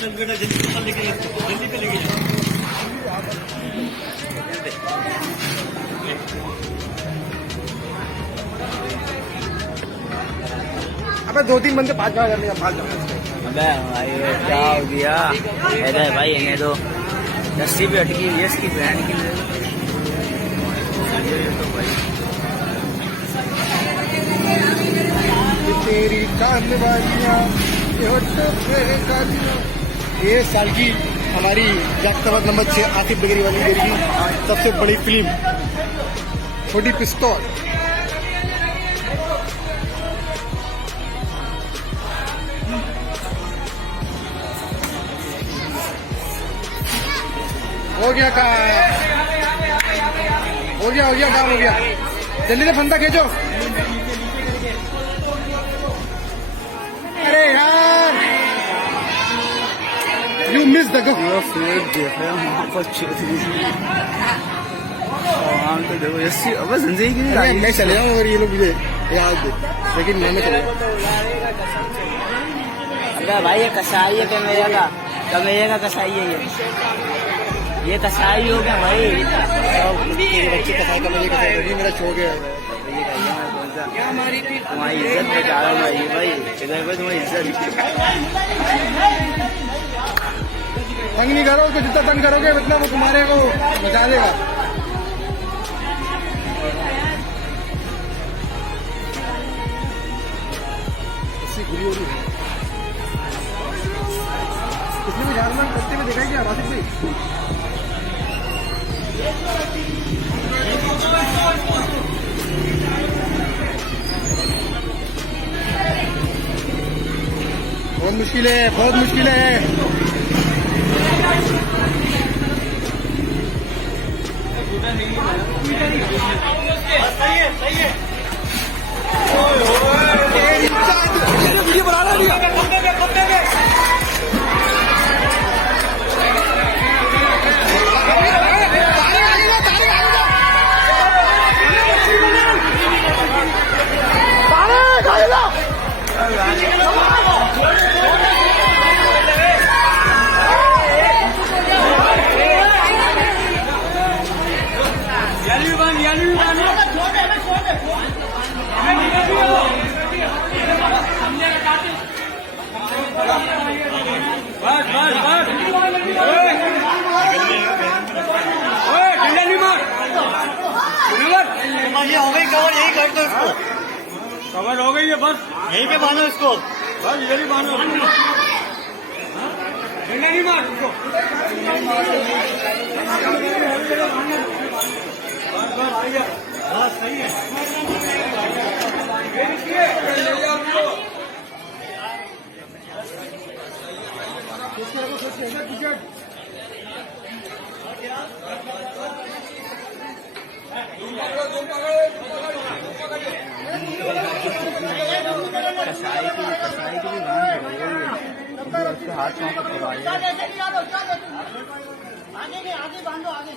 चल बेटा जल्दी लेके जल्दी पे लेके जाओ। अबे 2-3 बंदे 5 जगह करने का 5 जगह। अबे भाई क्या हो गया? ऐसा है भाई, इन्हें तो रस्सी पे अटकी हुई है इसकी बहन की। तो भाई तेरी कान वालियां ये साल की हमारी जाफ्ताबाद नंबर 6 आसिफ बगरी वाली देर की सबसे बड़ी फिल्म छोटी पिस्तौल। हो गया काम, हो गया काम हो गया। जल्दी से फंदा खींचो। अरे यार यू मिस द गो। फिर देख रहे हैं वहाँ पर तो देखो रस्सी। अब संजय की मैं चले जाऊँ और ये लोग मुझे याद दे, लेकिन मैं चले जाऊँ। अबे भाई ये कसाई है कमेरे का कसाई है ये कसाई हो गया भाई। बच्चे कसाई का मुझे कसाई मेरा शौक है। तुम्हारी इज्जत बचा रहा हूँ भाई, इधर पे तुम्हारी इज्जत। तंग नहीं करो उसको, जितना तंग करोगे उतना वो तुम्हारे को बचा देगा। किसने भी झारखंड करते हुए देखा क्या वासिफ भाई? बहुत मुश्किल है, बहुत मुश्किल है। सही है। वीडियो बना रहा है। ये हो गई कवर, यही कर दो इसको। कवर हो गई है, बस यहीं पे बांधो इसको, बस इधर ही बांधो। नहीं मार उसको। बस सही है। कसाई की भी गान उसके हाथ में आगे बांधो आगे।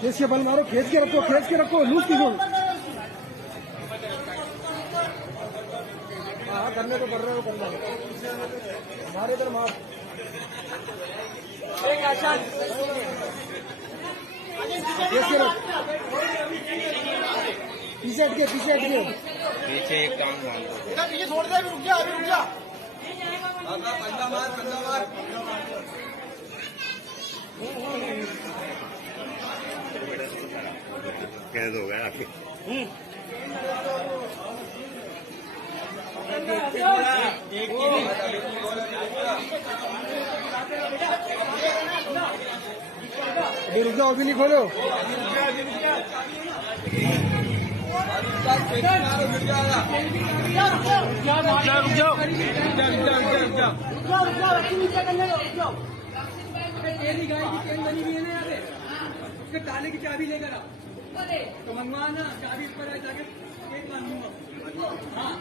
खींच के बल मारो, खींच के रखो, लूज की हाँ करने को कर रहे हो, करना हमारे इधर मार। खींच के रख, पीछे हट गए। पीछे एक काम पीछे छोड़ दे, रुक जा। कंधा मार। कैद हो गया। अभी रुक जाओ, अभी नहीं खोलो। उसके ताले की चाबी लेकर आओ तो मंगवाना चाबी पर है जाके एक मांगूंगा हाँ